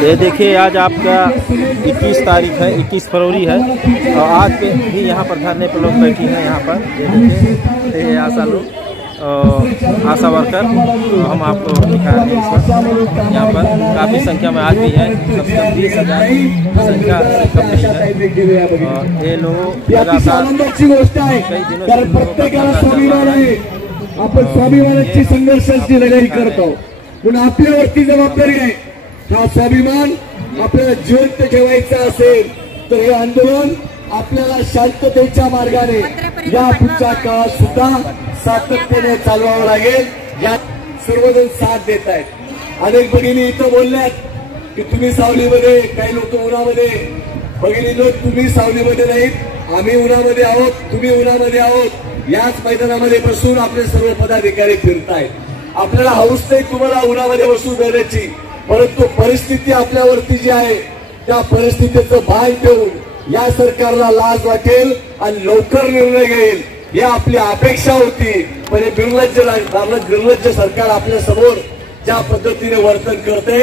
ये देखिए आज आपका 21 तारीख है, 21 फरवरी है और आज पे भी यहाँ पर धरने पर लोग बैठी हैं। यहाँ पर ये देखिए आशा लोग, आशा वर्कर, हम आपको दिखा रहे हैं। इस वक्त यहाँ पर काफ़ी संख्या में आज भी है, कम से कम 20,000 संख्या से कम नहीं है। और ये लोग लगातार कई दिनों से आपण स्वाभिमानाची संघर्षाची लढाई करतो, पण आपल्यावरती जबाबदारी आहे। हा स्वाभिमान आपल्याला जिवंत ठेवायचा असेल तर हे आंदोलन आपल्याला शांततेच्या मार्गाने या पुढच्या काळात सुद्धा सातत्याने चालवावं लागेल। या सर्वजण साथ देत आहेत। अनेक भगिनी इथं बोलल्यात की तुम्ही सावलीमध्ये, काही लोक उन्हामध्ये। भगिनींनो, तुम्ही सावलीमध्ये नाहीत, आम्ही उन्हामध्ये आहोत, तुम्ही उन्हामध्ये आहोत। याच मैदानामध्ये बसून आपले सर्व पदाधिकारी फिरतायत। आपल्याला हौस नाही तुम्हाला उन्हामध्ये बसून देण्याची, परंतु परिस्थिती आपल्यावरती जी आहे त्या परिस्थितीचं भान ठेवून या सरकारला लाज वाटेल आणि लवकर निर्णय घेईल ही आपली अपेक्षा होती। पण हे निर्लज्ज सरकार आपल्या समोर ज्या पद्धतीने वर्तन करते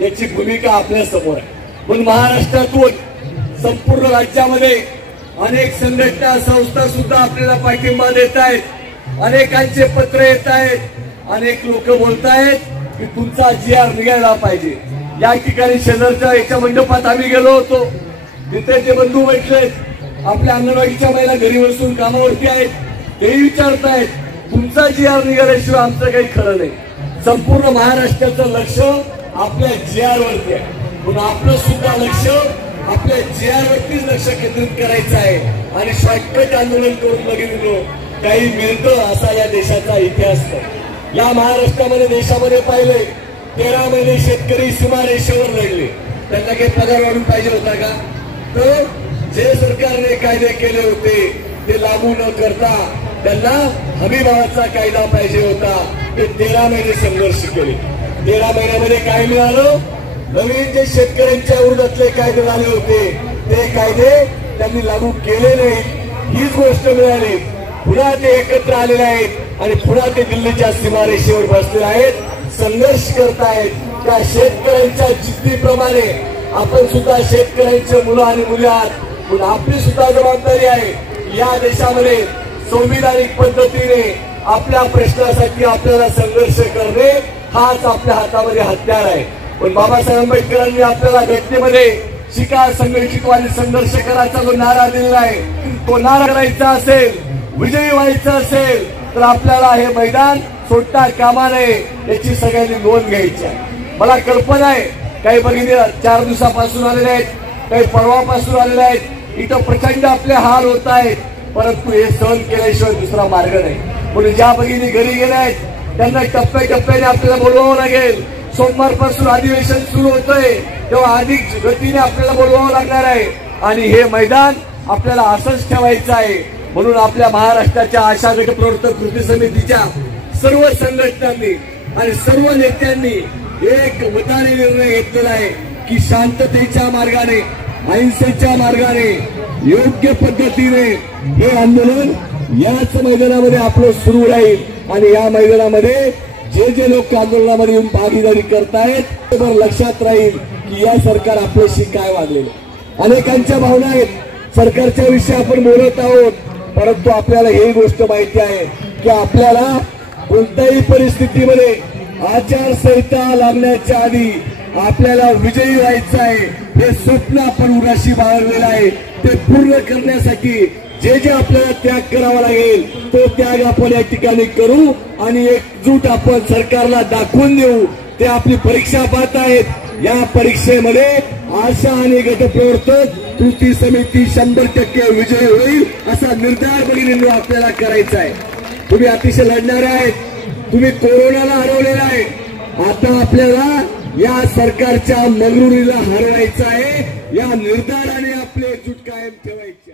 याची भूमिका आपल्या समोर आहे। पण महाराष्ट्रातून संपूर्ण राज्यामध्ये अनेक संघटना संस्था सुद्धा आपल्याला पाठिंबा देत आहेत। अनेकांचे पत्र येत आहेत, अनेक लोक बोलतायत की तुमचा GR निघायला पाहिजे। या ठिकाणी शेजारच्या एका मंडपात आम्ही गेलो होतो, तिथे जे बंधू बैठले, आपल्या अंगणवाडीच्या महिला घरी बसून कामावरती आहेत, तेही विचारतायत तुमचा GR निघाल्याशिवाय आमचं काही खरं नाही। संपूर्ण महाराष्ट्राचं लक्ष आपल्या GR वरती आहे, पण आपलं सुद्धा लक्ष आपल्या GR वरतीच लक्ष केंद्रित करायचं आहे। आणि शॉर्टकट आंदोलन करून बघितलं काही मिळतं असा या देशाचा इतिहास आहे। या महाराष्ट्रामध्ये देशामध्ये पाहिले 13 महिने शेतकरी सीमारेषेवर लढले, त्यांना काही पगार वाढून पाहिजे होता का? तर जे सरकारने कायदे केले होते ते लागू न करता त्यांना हमीभावाचा कायदा पाहिजे होता। ते 13 महिने संघर्ष केले। 13 महिन्यामध्ये काय मिळालं? नवीन जे शेतकऱ्यांच्या विरोधातले कायदे झाले होते ते कायदे त्यांनी लागू केले नाहीत, हीच गोष्ट मिळाली। पुन्हा ते एकत्र आलेले आहेत आणि पुन्हा ते दिल्लीच्या सीमारेषेवर बसलेले आहेत, संघर्ष करतायत। त्या शेतकऱ्यांच्या जिद्दीप्रमाणे आपण सुद्धा शेतकऱ्यांचे मुलं आणि मुली आहात, पण आपली सुद्धा जबाबदारी आहे या देशामध्ये संविधानिक पद्धतीने आपल्या प्रश्नासाठी आपल्याला संघर्ष करणे हाच आपल्या हातामध्ये हत्यार आहे। पण बाबासाहेब आंबेडकरांनी आपल्याला घटनेमध्ये शिका, संघर्षित आणि संघर्ष करायचा जो नारा दिलेला आहे, तो नारा करायचा असेल, विजयी व्हायचं असेल तर आपल्याला हे मैदान सोडता कामा नये याची सगळ्यांनी नोंद घ्यायची आहे। मला कल्पना आहे काही भगिनी 4 दिवसापासून आलेले आहेत, काही परवापासून आलेले आहेत, इथं प्रचंड आपले हाल होत आहेत, परंतु हे सहन केल्याशिवाय दुसरा मार्ग नाही। म्हणून ज्या भगिनी घरी गेल्या आहेत त्यांना टप्प्याटप्प्याने आपल्याला बोलवावं लागेल। सोमवारपासून अधिवेशन सुरू होतंय तेव्हा अधिक गतीने आपल्याला बोलवावं लागणार आहे आणि हे मैदान आपल्याला असंच ठेवायचं आहे। म्हणून आपल्या महाराष्ट्राच्या आशा गट प्रवर्तक कृती समितीच्या सर्व संघटनांनी आणि सर्व नेत्यांनी एक मताने निर्णय घेतलेला आहे की शांततेच्या मार्गाने, अहिंसेच्या मार्गाने, योग्य पद्धतीने हे आंदोलन याच मैदानामध्ये आपलं सुरू राहील। आणि या मैदानामध्ये जे लोक आंदोलनामध्ये येऊन भागीदारी करतायत तर लक्षात राहील की या सरकार आपल्याशी काय वागलेलं। अनेकांच्या भावना आहेत, सरकारच्या विषयी आपण बोलत आहोत, परंतु आपल्याला ही गोष्ट माहिती आहे की आपल्याला कोणत्याही परिस्थितीमध्ये आचारसंहिता लागण्याच्या आधी आपल्याला विजयी व्हायचं आहे। हे स्वप्न आपण उराशी बाळगलेलं आहे, ते पूर्ण करण्यासाठी जे आपल्याला त्याग करावा लागेल तो त्याग आपण या ठिकाणी करू आणि एकजूट आपण सरकारला दाखवून देऊ। ते आपली परीक्षा पाहत आहेत, या परीक्षेमध्ये आशा आणि गटप्रवर्तक कृती समिती 100% विजय होईल असा निर्धार भगिनींनो आपल्याला करायचा आहे। तुम्ही अतिशय लढणारे आहेत, तुम्ही कोरोनाला हरवलेला आहे, आता आपल्याला या सरकारच्या मगरुरीला हरवायचं आहे। या निर्धाराने आपली एकजूट कायम ठेवायची।